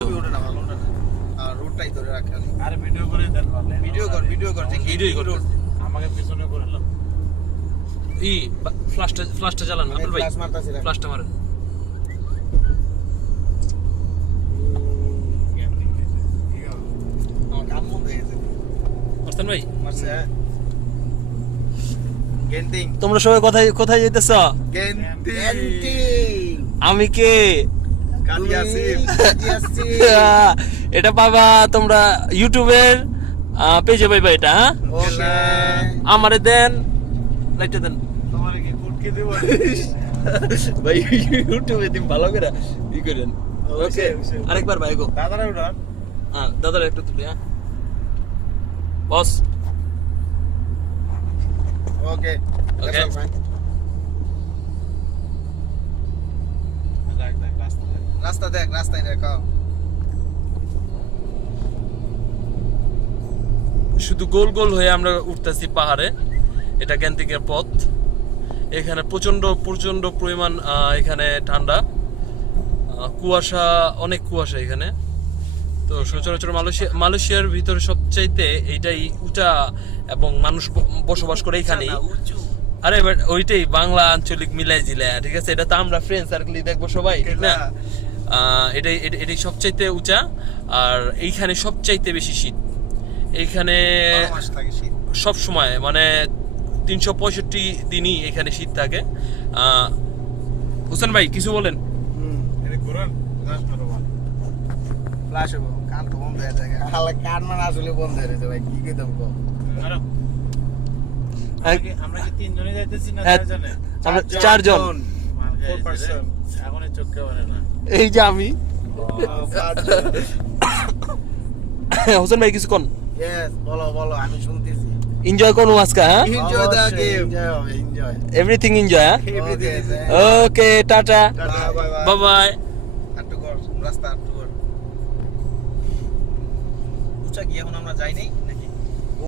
ওঠে না ভালো ওঠে না আর রোডটাই ধরে রাখে আরে ভিডিও করে দেন ভালো ভিডিও কর ভিডিওই কর আমাকে পিছনে করে লাও ই ফ্লাশটা চালান আব্দুল ভাই ফ্লাশ মারতাছি রে ফ্লাশটা মারেন আমার কাম বন্ধ হয়ে গেছে মারছেন ভাই মারছে গেন্টিং তোমরা সবাই কোথায় যাইতেছ গেন্টিং আমি কে কাদিয়াসিম এটা পাবা তোমরা ইউটিউবের পেজে পাইবা এটা হ্যাঁ ওকে আমারে দেন লাইটটা দেন তোমার কি কুটকে দেব ভাই ইউটিউবে তুমি ভালো করে ই করেন ওকে আরেকবার ভাই গো দাদারা উঠান হ্যাঁ দাদার একটু তুলি হ্যাঁ বস ওকে Okay. রাস্তা দেখ রাস্তায় দেখাও শুধু গোল গোল হয়ে আমরা উঠতেছি পাহাড়ে এটা গ্যান্তিকের পথ এখানে প্রচন্ড প্রচন্ড পরিমাণ এখানে ঠান্ডা কুয়াশা অনেক কুয়াশা এখানে তো সচরাচর মালয়েশিয়ার ভিতরে সবচাইতে এইটাই উঁচা এবং মানুষ বসবাস করে এখানেই আরে বাট ওইটাই বাংলা আঞ্চলিক মিলাই জিলায় ঠিক আছে এটা তো আমরা ফ্রেন্ড সার্কেলই দেখবো সবাই ঠিক না এটাই সবচাইতে উঁচা আর এইখানে সবচাইতে বেশি শীত এইখানে মাস থাকে শীত সব সময় মানে 365 দিনই এখানে শীত থাকে হোসেন ভাই কিছু বলেন এটা ঘুরান গাছ মারো ফ্ল্যাশ হবে কান তো বন্ধ হয়ে যায় হালা কান মানে আসলে বন্ধ হয়ে যায় ভাই কি কইতাম কো মারো আমরা কি তিনজনই যাইতেছি না হ্যাঁ, চারজনে আমরা চারজন 4% এখন এই চোখে বলে না এই যে আমি হোসেন ভাই কিছু কোন ইয়েস বলো বলো আমি শুনতেছি এনজয় করুন আজকে হ্যাঁ এনজয় দা গেম এনজয় হবে এনজয় এভরিথিং এনজয় হ্যাঁ everything okay tata bye bye bye bye আটটু কর রাস্তা আটটু কর উঁচা কি এখন আমরা যাই নাই